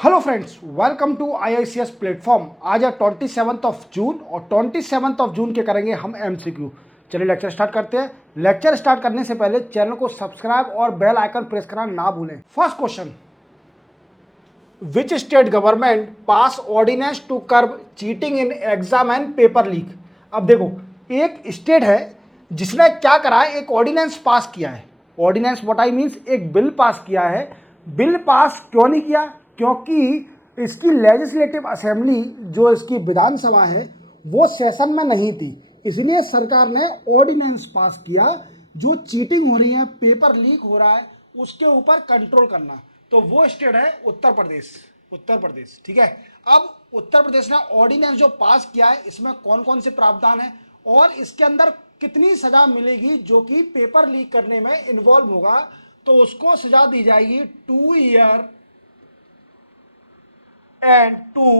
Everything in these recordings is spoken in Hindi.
Hello friends, welcome to IICS platform. आज है 27 जून और 27 जून के करेंगे हम MCQ। चलिए लेक्चर स्टार्ट करते हैं। लेक्चर स्टार्ट करने से पहले चैनल को सब्सक्राइब और बेल आइकन प्रेस करना ना भूलें। First question, which state government pass ordinance to curb cheating in exam and paper leak. अब देखो, एक स्टेट है जिसने क्या करा है, एक ऑर्डिनेंस पास किया है। ऑर्डिनेंस व्हाट आई मीन्स, एक बिल पास किया है। बिल पास क्यों नहीं किया? क्योंकि इसकी लेजिस्लेटिव असेंबली, जो इसकी विधानसभा है, वो सेशन में नहीं थी। इसलिए सरकार ने ऑर्डिनेंस पास किया जो चीटिंग हो रही है, पेपर लीक हो रहा है, उसके ऊपर कंट्रोल करना। तो वो स्टेट है उत्तर प्रदेश। उत्तर प्रदेश, ठीक है। अब उत्तर प्रदेश ने ऑर्डिनेंस जो पास किया है, इसमें कौन कौन से प्रावधान है और इसके अंदर कितनी सजा मिलेगी जो कि पेपर लीक करने में इन्वॉल्व होगा, तो उसको सजा दी जाएगी 2 ईयर एंड 2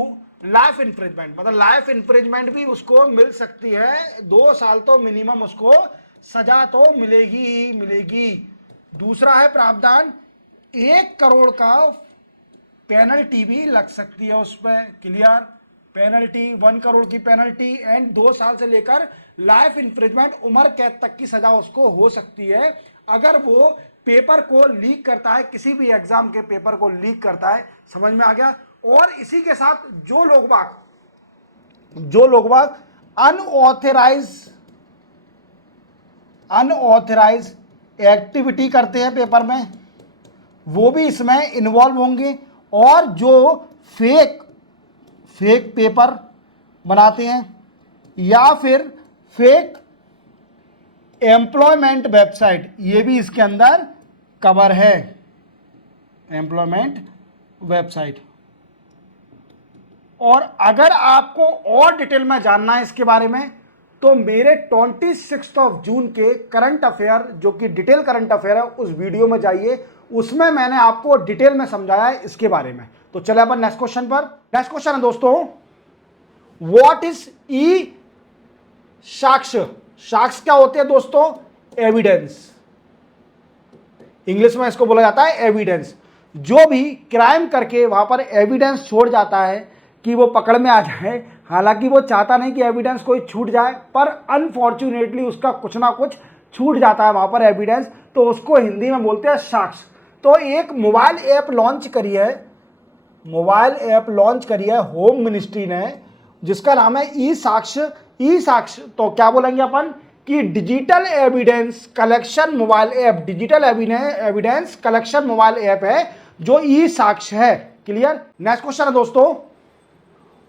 लाइफ इंफ्रिजमेंट। मतलब लाइफ इंफ्रिजमेंट भी उसको मिल सकती है, 2 साल तो मिनिमम उसको सजा तो मिलेगी ही मिलेगी। दूसरा है प्रावधान, 1 करोड़ का पेनल्टी भी लग सकती है उस पर। क्लियर? पेनल्टी 1 करोड़ की पेनल्टी एंड 2 साल से लेकर लाइफ इंफ्रिजमेंट, उम्र कैद तक की सजा उसको हो सकती है अगर वो पेपर को लीक करता है, किसी भी एग्जाम के पेपर को लीक करता है। समझ में आ गया? और इसी के साथ जो लोग बाग अनऑथराइज एक्टिविटी करते हैं पेपर में, वो भी इसमें इन्वॉल्व होंगे। और जो फेक पेपर बनाते हैं या फिर फेक एम्प्लॉयमेंट वेबसाइट, ये भी इसके अंदर कवर है। Employment website. और अगर आपको और डिटेल में जानना है इसके बारे में, तो मेरे 26 जून के करंट अफेयर, जो कि डिटेल करंट अफेयर है, उस वीडियो में जाइए। उसमें मैंने आपको डिटेल में समझाया है इसके बारे में। तो चले अपन नेक्स्ट क्वेश्चन पर। नेक्स्ट क्वेश्चन है दोस्तों, व्हाट इज ई साक्ष्य। साक्ष्य क्या होते हैं दोस्तों? एविडेंस। इंग्लिश में इसको बोला जाता है एविडेंस। जो भी क्राइम करके वहां पर एविडेंस छोड़ जाता है कि वो पकड़ में आ जाए, हालांकि वो चाहता नहीं कि एविडेंस कोई छूट जाए, पर अनफॉर्चुनेटली उसका कुछ ना कुछ छूट जाता है वहां पर एविडेंस, तो उसको हिंदी में बोलते हैं साक्ष्य। तो एक मोबाइल ऐप लॉन्च करी है होम मिनिस्ट्री ने, जिसका नाम है ई साक्ष्य। ई साक्ष्य तो क्या बोलेंगे अपन कि digital evidence collection mobile app, digital evidence collection mobile app है जो ई साक्ष्य है। क्लियर? नेक्स्ट क्वेश्चन है दोस्तों,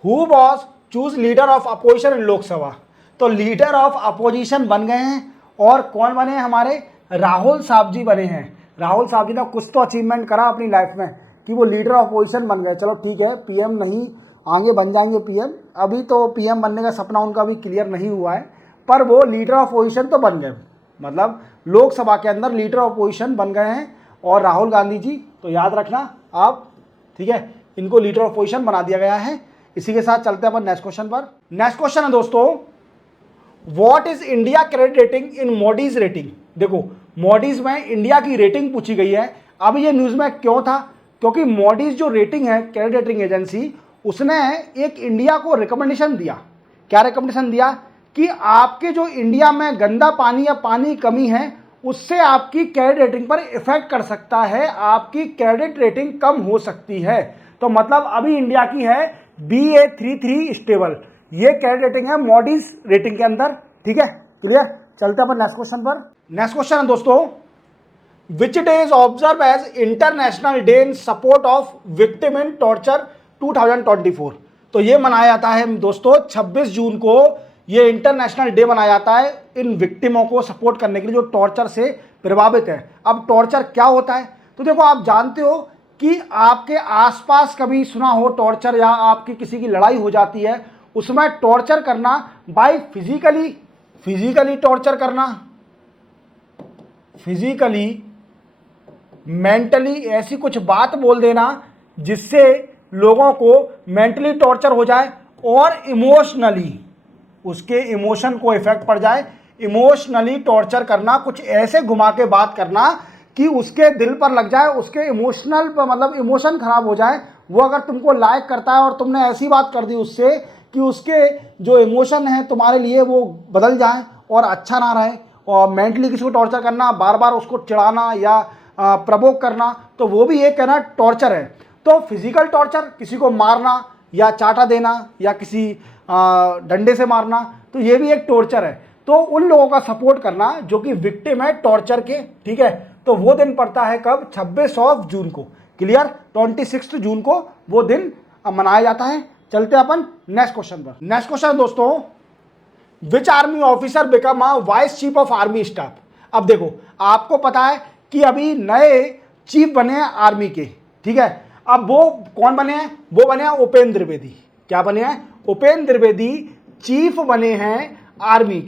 who was choose leader of opposition in Lok Sabha. तो लीडर ऑफ अपोजिशन बन गए हैं, और कौन बने हैं? हमारे राहुल साहब जी बने हैं। राहुल साहब जी ने कुछ तो अचीवमेंट करा अपनी लाइफ में कि वो लीडर ऑफ अपोजिशन बन गए। चलो ठीक है, पीएम नहीं, आगे बन जाएंगे पीएम। अभी तो पीएम बनने का सपना उनका भी क्लियर नहीं हुआ है, पर वो लीडर ऑफ अपोजिशन तो बन गए। मतलब लोकसभा के अंदर लीडर ऑफ अपोजिशन बन गए हैं। और राहुल गांधी जी, तो याद रखना आप, ठीक है, इनको लीडर ऑफ अपोजिशन बना दिया गया है। इसी के साथ चलते हैं अपन नेक्स्ट क्वेश्चन पर। नेक्स्ट क्वेश्चन है दोस्तों, what is India credit rating in Modi's rating. देखो, मोडीज में इंडिया की रेटिंग पूछी गई है। अब ये न्यूज में क्यों था? क्योंकि मोडीज जो रेटिंग है, क्रेडिट रेटिंग एजेंसी, उसने एक इंडिया को रिकमेंडेशन दिया। क्या रिकमेंडेशन दिया? कि आपके जो इंडिया में गंदा पानी या पानी की कमी है, उससे आपकी क्रेडिट रेटिंग पर इफेक्ट कर सकता है, आपकी क्रेडिट रेटिंग कम हो सकती है। तो मतलब अभी इंडिया की है BA33 स्टेबल, ये क्रेडिट रेटिंग है मॉडीज रेटिंग के अंदर। ठीक है, क्लियर? चलते हैं अपन नेक्स्ट क्वेश्चन पर। नेक्स्ट क्वेश्चन है दोस्तों, which day is observe as international day in support of victim in torture 2024। तो ये मनाया जाता है दोस्तों 26 जून को, ये इंटरनेशनल डे मनाया जाता है इन विक्टिमों को सपोर्ट करने के लिए जो टॉर्चर से प्रभावित है। अब टॉर्चर क्या होता है? तो देखो, आप जानते हो कि आपके आसपास कभी सुना हो टॉर्चर, या आपकी किसी की लड़ाई हो जाती है, उसमें टॉर्चर करना बाय फिजिकली टॉर्चर करना, फिजिकली, मेंटली, ऐसी कुछ बात बोल देना जिससे लोगों को मेंटली टॉर्चर हो जाए, और इमोशनली उसके इमोशन को इफेक्ट पड़ जाए। इमोशनली टॉर्चर करना, कुछ ऐसे घुमा के बात करना कि उसके दिल पर लग जाए, उसके इमोशनल मतलब इमोशन खराब हो जाए, वो अगर तुमको लाइक करता है और तुमने ऐसी बात कर दी उससे कि उसके जो इमोशन है तुम्हारे लिए वो बदल जाए और अच्छा ना रहे, और मेंटली किसी को टॉर्चर करना, बार बार उसको चिढ़ाना या प्रवोक करना, तो वो भी एक है ना टॉर्चर है। तो फिजिकल टॉर्चर, किसी को मारना या चाटा देना या किसी डंडे से मारना, तो ये भी एक टॉर्चर है। तो उन लोगों का सपोर्ट करना जो कि विक्टिम है टॉर्चर के, ठीक है। तो वो दिन पड़ता है कब? 26 जून को। क्लियर? 26 जून को वो दिन मनाया जाता है। चलते हैं अपन नेक्स्ट क्वेश्चन पर। नेक्स्ट क्वेश्चन दोस्तों, which army officer become a vice chief of army staff. अब देखो, आपको पता है कि अभी नए चीफ बने हैं आर्मी के, ठीक है। अब वो कौन बने हैं? वो बने हैं उपेंद्र द्विवेदी। क्या बने हैं? उपेंद्र द्विवेदी चीफ बने हैं आर्मी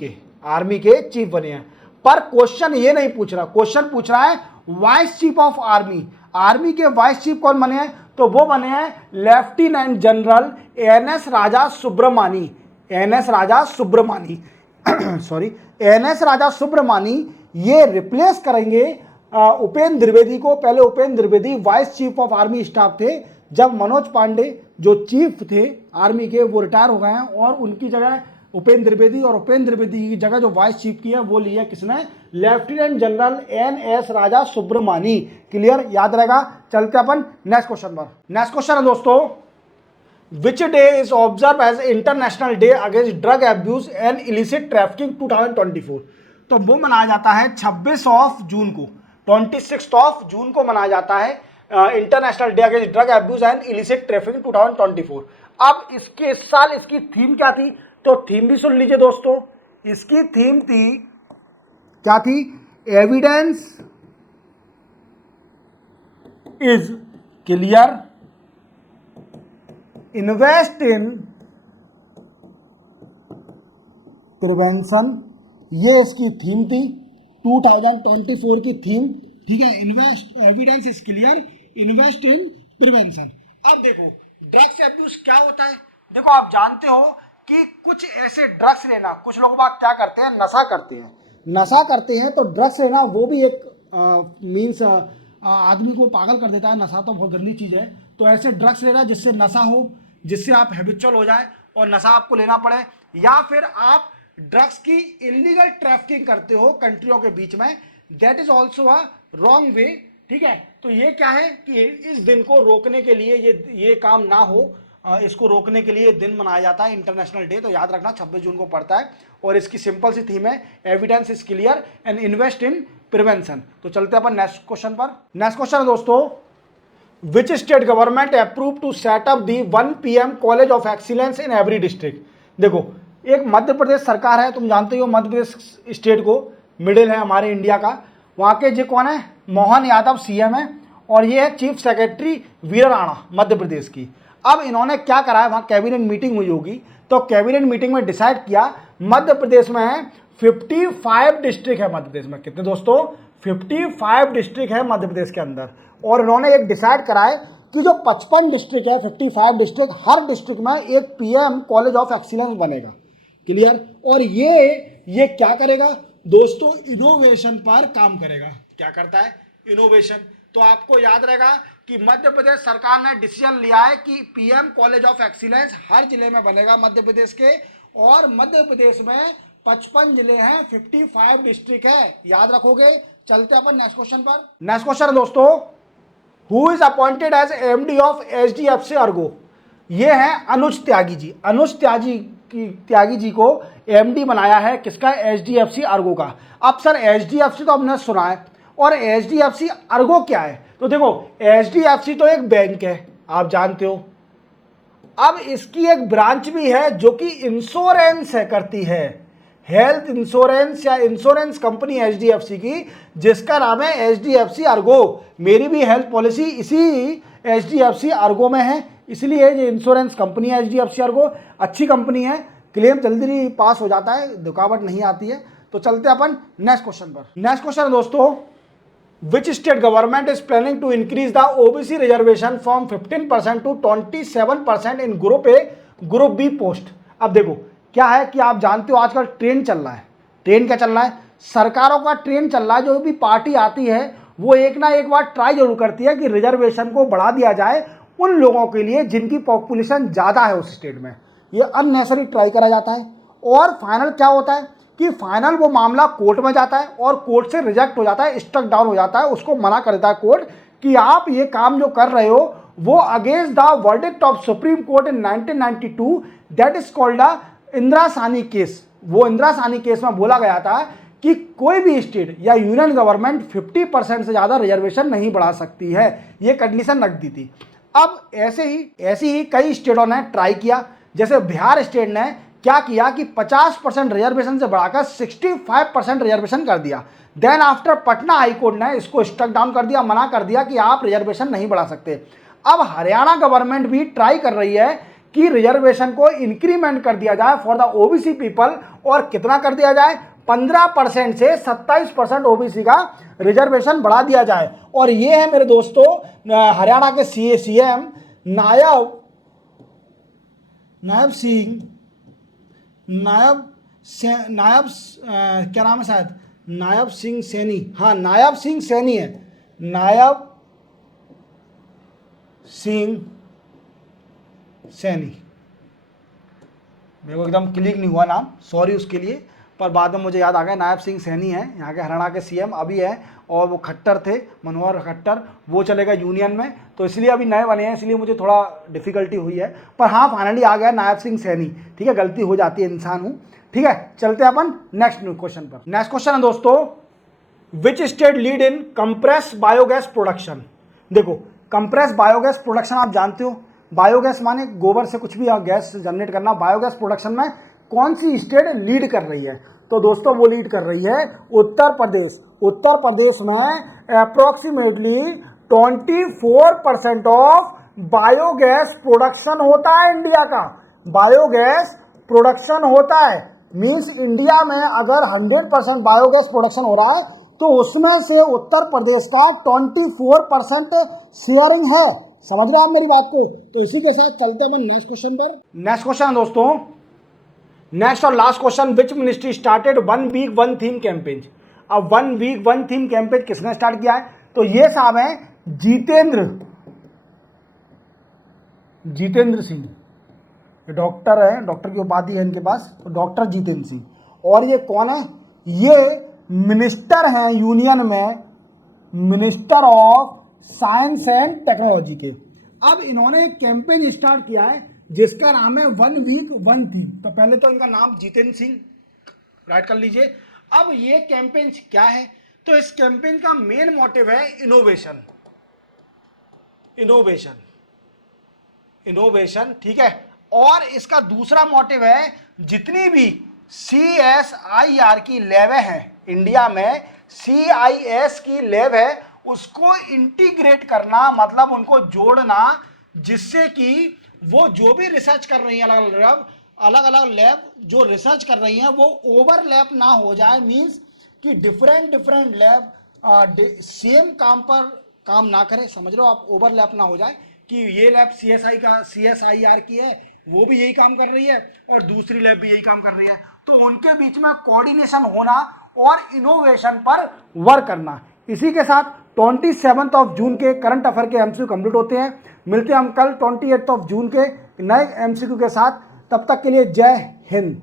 के चीफ बने हैं। पर क्वेश्चन ये नहीं पूछ रहा, क्वेश्चन पूछ रहा है vice chief of army. Army के वाइस चीफ कौन बने हैं? तो वो बने हैं lieutenant general NS Raja Subramani. NS Raja Subramani sorry, NS Raja Subramani ये रिप्लेस करेंगे उपेंद्र द्विवेदी को। पहले Upendra Dwivedi vice chief of army staff थे, जब मनोज पांडे जो चीफ थे आर्मी के वो रिटायर हो गए हैं, और उनकी जगह उपेंद्र द्विवेदी, और उपेंद्र द्विवेदी की जगह जो वाइस चीफ की है वो लिया किसने? Lieutenant general NS Raja Subramani. Clear? याद रहेगा। चलते अपन नेक्स्ट क्वेश्चन पर। नेक्स्ट क्वेश्चन है दोस्तों, which day is observe as international day against drug abuse and illicit trafficking 2024। तो वो मनाया जाता है 26 जून को, 26 जून को मनाया जाता है international day against drug abuse and illicit trafficking 2024। अब इसके इस साल इसकी थीम क्या थी? तो थीम भी सुन लीजिए दोस्तों। इसकी थीम थी, क्या थी? Evidence is clear, invest in prevention. ये इसकी थीम थी 2024 की थीम, ठीक है। Invest, evidence is clear, invest in prevention. अब देखो, ड्रग्स एब्यूज क्या होता है? देखो, आप जानते हो कि कुछ ऐसे ड्रग्स लेना, कुछ लोग बात क्या करते हैं? नशा करते हैं। तो ड्रग्स लेना वो भी एक मीन्स आदमी को पागल कर देता है। नशा तो बहुत गंदी चीज़ है। तो ऐसे ड्रग्स लेना जिससे नशा हो, जिससे आप हैबिचुअल हो जाए और नशा आपको लेना पड़े, या फिर आप ड्रग्स की इलीगल ट्रैफिकिंग करते हो कंट्रियों के बीच में, that is also a wrong way, ठीक है। तो ये क्या है कि इस दिन को रोकने के लिए, ये काम ना हो, इसको रोकने के लिए दिन मनाया जाता है इंटरनेशनल डे। तो याद रखना 26 जून को पड़ता है, और इसकी सिंपल सी थीम है evidence is clear and invest in prevention. तो चलते हैं अपन नेक्स्ट क्वेश्चन पर। नेक्स्ट क्वेश्चन है दोस्तों, which state government approve to set up the 1 PM college of excellence in every district. देखो, एक मध्य प्रदेश सरकार है, तुम जानते हो मध्य प्रदेश स्टेट को मिडिल है हमारे इंडिया का। वहाँ के जो कौन है? मोहन यादव CM है, और ये है चीफ सेक्रेटरी वीर राणा मध्य प्रदेश की। अब इन्होंने क्या करा है, वहाँ कैबिनेट मीटिंग हुई होगी, तो कैबिनेट मीटिंग में डिसाइड किया मध्य प्रदेश में 55 डिस्ट्रिक्ट है मध्य प्रदेश में। कितने दोस्तों? 55 डिस्ट्रिक्ट है मध्य प्रदेश के अंदर। और इन्होंने एक डिसाइड करा है कि जो 55 डिस्ट्रिक्ट है, 55 डिस्ट्रिक्ट, हर डिस्ट्रिक्ट में एक PM कॉलेज ऑफ एक्सीलेंस बनेगा। क्लियर? और ये क्या करेगा दोस्तों? इनोवेशन पर काम करेगा। क्या करता है? इनोवेशन। तो आपको याद रहेगा कि मध्य प्रदेश सरकार ने डिसीजन लिया है कि PM कॉलेज ऑफ एक्सीलेंस हर जिले में बनेगा मध्य प्रदेश के, और मध्य प्रदेश में 55 जिले हैं, 55 डिस्ट्रिक्ट है। याद रखोगे। चलते अपन नेक्स्ट क्वेश्चन पर। नेक्स्ट क्वेश्चन है दोस्तों, who is appointed as MD of HDFC Ergo. ये है अनुज त्यागी जी। अनुज त्यागी जी को MD बनाया है किसका? HDFC अर्गो का। अब सर HDFC तो हमने सुना है, और HDFC अर्गो क्या है? तो देखो, HDFC तो एक बैंक है, आप जानते हो। अब इसकी एक ब्रांच भी है जो कि इंश्योरेंस है, करती है हेल्थ इंश्योरेंस या इंश्योरेंस कंपनी HDFC की, जिसका नाम है HDFC अर्गो। मेरी भी हेल्थ पॉलिसी इसी HDFC अर्गो में है, इसलिए ये इंश्योरेंस कंपनी है HDFC अर्गो। अच्छी कंपनी है, क्लेम जल्दी पास हो जाता है, रुकावट नहीं आती है। तो चलते अपन नेक्स्ट क्वेश्चन पर। नेक्स्ट क्वेश्चन दोस्तों, which state government is planning to increase the OBC reservation from 15% to 27% in group A, group B post. अब देखो, क्या है कि आप जानते हो आजकल ट्रेंड चल रहा है। ट्रेंड क्या चल रहा है? सरकारों का ट्रेंड चल रहा है। जो भी पार्टी आती है वो एक ना एक बार ट्राई जरूर करती है कि रिजर्वेशन को बढ़ा दिया जाए उन लोगों के लिए जिनकी पॉपुलेशन ज़्यादा है उस स्टेट में। ये अननेसेसरी ट्राई करा जाता है और फाइनल क्या होता है कि फाइनल वो मामला कोर्ट में जाता है और कोर्ट से रिजेक्ट हो जाता है, स्ट्रक डाउन हो जाता है, उसको मना कर देता है कोर्ट कि आप ये काम जो कर रहे हो वो against the verdict of supreme court in 1992 that is called the Indira Sahni case. वो इंदिरा साहनी केस में बोला गया था कि कोई भी स्टेट या यूनियन गवर्नमेंट 50% से ज़्यादा रिजर्वेशन नहीं बढ़ा सकती है, ये कंडीशन रख दी थी। अब ऐसे ही कई स्टेटों ने ट्राई किया, जैसे बिहार स्टेट ने क्या किया कि 50% रिजर्वेशन से बढ़ाकर 65% रिजर्वेशन कर दिया। Then after Patna high court ने इसको स्ट्रक डाउन कर दिया, मना कर दिया कि आप रिजर्वेशन नहीं बढ़ा सकते। अब हरियाणा गवर्नमेंट भी ट्राई कर रही है कि रिजर्वेशन को इंक्रीमेंट कर दिया जाए फॉर द ओबीसी पीपल, और कितना कर दिया जाए, 15% से 27% ओबीसी का रिजर्वेशन बढ़ा दिया जाए। और ये है मेरे दोस्तों हरियाणा के सीएम क्या नाम है, शायद नायब सिंह सैनी। हाँ, नायब सिंह सैनी है, नायब सिंह सैनी। मेरे को एकदम क्लिक नहीं हुआ नाम, सॉरी उसके लिए, पर बाद में मुझे याद आ गया नायब सिंह सैनी है, यहाँ के हरियाणा के सीएम अभी है। और वो खट्टर थे, मनोहर खट्टर, वो चले गए यूनियन में, तो इसलिए अभी नए बने हैं, इसलिए मुझे थोड़ा डिफिकल्टी हुई है। पर हाँ, फाइनली आ गया नायब सिंह सैनी। ठीक है, गलती हो जाती है, इंसान हूँ। ठीक है, चलते हैं अपन नेक्स्ट क्वेश्चन पर। नेक्स्ट क्वेश्चन है दोस्तों, which state lead in compress biogas production. देखो, कंप्रेस बायोगैस प्रोडक्शन आप जानते हो, बायोगैस माने गोबर से कुछ भी गैस जनरेट करना। बायोगैस प्रोडक्शन में कौन सी स्टेट लीड कर रही है, तो दोस्तों वो लीड कर रही है उत्तर प्रदेश। उत्तर प्रदेश में अप्रोक्सीमेटली 24% ऑफ बायोगैस प्रोडक्शन होता है इंडिया का। बायोगैस प्रोडक्शन होता है, मीन्स इंडिया में अगर 100% बायोगैस प्रोडक्शन हो रहा है तो उसमें से उत्तर प्रदेश का 24% शेयरिंग है। समझ रहे हैं आप मेरी बात को? तो इसी के साथ चलते हैं नेक्स्ट क्वेश्चन पर। नेक्स्ट क्वेश्चन है दोस्तों, नेक्स्ट और last question, which ministry started 1 week 1 theme campaign. अब 1 वीक 1 थीम कैंपेन किसने स्टार्ट किया है, तो ये साहब हैं जितेंद्र सिंह। डॉक्टर है, डॉक्टर की उपाधि है इनके पास, तो डॉक्टर जितेंद्र सिंह। और ये कौन है, ये मिनिस्टर हैं यूनियन में, minister of science and technology के। अब इन्होंने एक कैंपेन स्टार्ट किया है जिसका नाम है 1 वीक 1 थीम। तो पहले तो इनका नाम जितेंद्र सिंह राइट कर लीजिए। अब ये कैंपेन क्या है, तो इस कैंपेन का मेन मोटिव है इनोवेशन, इनोवेशन, इनोवेशन। ठीक है, और इसका दूसरा मोटिव है जितनी भी CSIR की लैबें हैं इंडिया में, CIS की लैब है, उसको इंटीग्रेट करना, मतलब उनको जोड़ना, जिससे कि वो जो भी रिसर्च कर रही है अलग अलग लैब जो रिसर्च कर रही हैं वो ओवरलैप ना हो जाए। मींस कि डिफरेंट लैब सेम काम पर काम ना करें, समझ रहे हो आप, ओवरलैप ना हो जाए कि ये लैब CSIR की है, वो भी यही काम कर रही है और दूसरी लैब भी यही काम कर रही है, तो उनके बीच में कोऑर्डिनेशन होना और इनोवेशन पर वर्क करना। इसी के साथ 27 जून के करंट अफेयर के MCQ कंप्लीट होते हैं। मिलते हैं हम कल 28 जून के नए MCQ के साथ। तब तक के लिए जय हिंद।